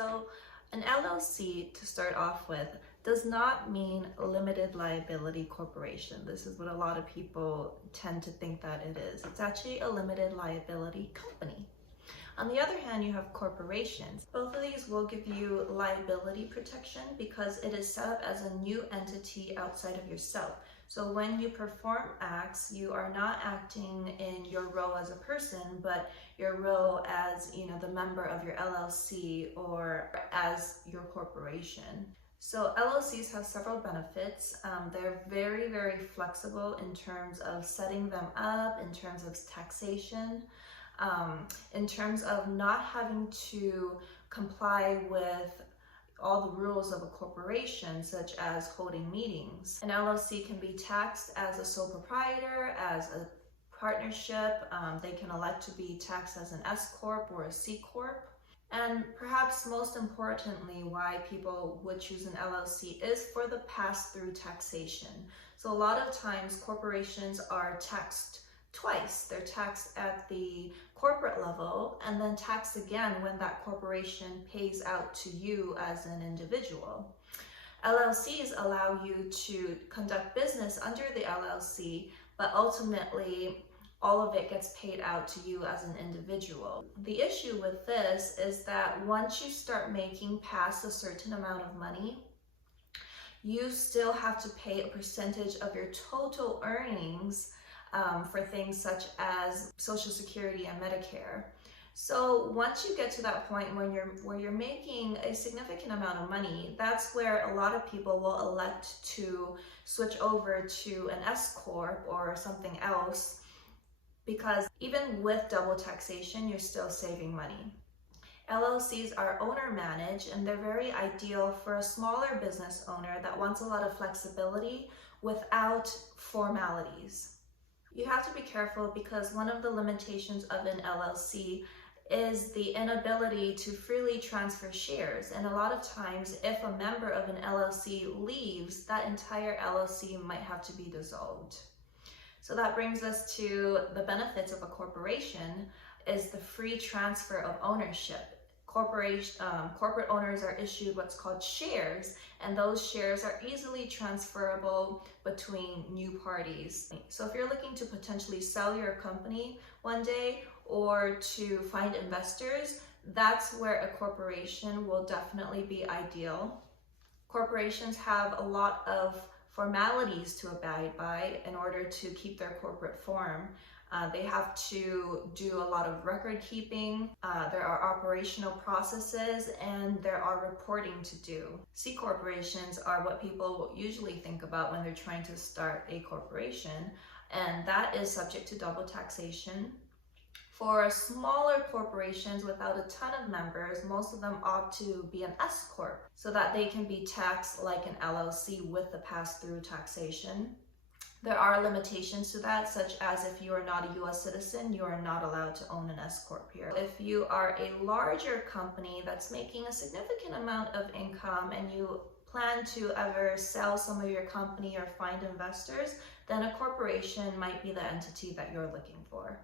So an LLC, to start off with, does not mean a limited liability corporation. This is what a lot of people tend to think that it is. It's actually a limited liability company. On the other hand, you have corporations. Both of these will give you liability protection because it is set up as a new entity outside of yourself. So when you perform acts, you are not acting in your role as a person, but your role as, the member of your LLC or as your corporation. So LLCs have several benefits. They're very, very flexible in terms of setting them up, in terms of taxation, in terms of not having to comply with all the rules of a corporation, such as holding meetings. An LLC can be taxed as a sole proprietor, as a partnership. They can elect to be taxed as an S Corp or a C Corp. And perhaps most importantly, why people would choose an LLC is for the pass-through taxation. So a lot of times corporations are taxed twice. They're taxed at the corporate level and then taxed again when that corporation pays out to you as an individual. LLCs allow you to conduct business under the LLC, but ultimately all of it gets paid out to you as an individual. The issue with this is that once you start making past a certain amount of money, you still have to pay a percentage of your total earnings for things such as Social Security and Medicare. So once you get to that point where you're making a significant amount of money, that's where a lot of people will elect to switch over to an S Corp or something else, because even with double taxation, you're still saving money. LLCs are owner-managed, and they're very ideal for a smaller business owner that wants a lot of flexibility without formalities. You have to be careful because one of the limitations of an LLC is the inability to freely transfer shares. And a lot of times, if a member of an LLC leaves, that entire LLC might have to be dissolved. So that brings us to the benefits of a corporation is the free transfer of ownership. Corporate owners are issued what's called shares, and those shares are easily transferable between new parties. So if you're looking to potentially sell your company one day or to find investors, that's where a corporation will definitely be ideal. Corporations have a lot of formalities to abide by in order to keep their corporate form. They have to do a lot of record keeping, there are operational processes, and there are reporting to do. C corporations are what people usually think about when they're trying to start a corporation, and that is subject to double taxation. For smaller corporations without a ton of members, most of them opt to be an S Corp so that they can be taxed like an LLC with the pass-through taxation. There are limitations to that, such as if you are not a US citizen, you are not allowed to own an S Corp here. If you are a larger company that's making a significant amount of income and you plan to ever sell some of your company or find investors, then a corporation might be the entity that you're looking for.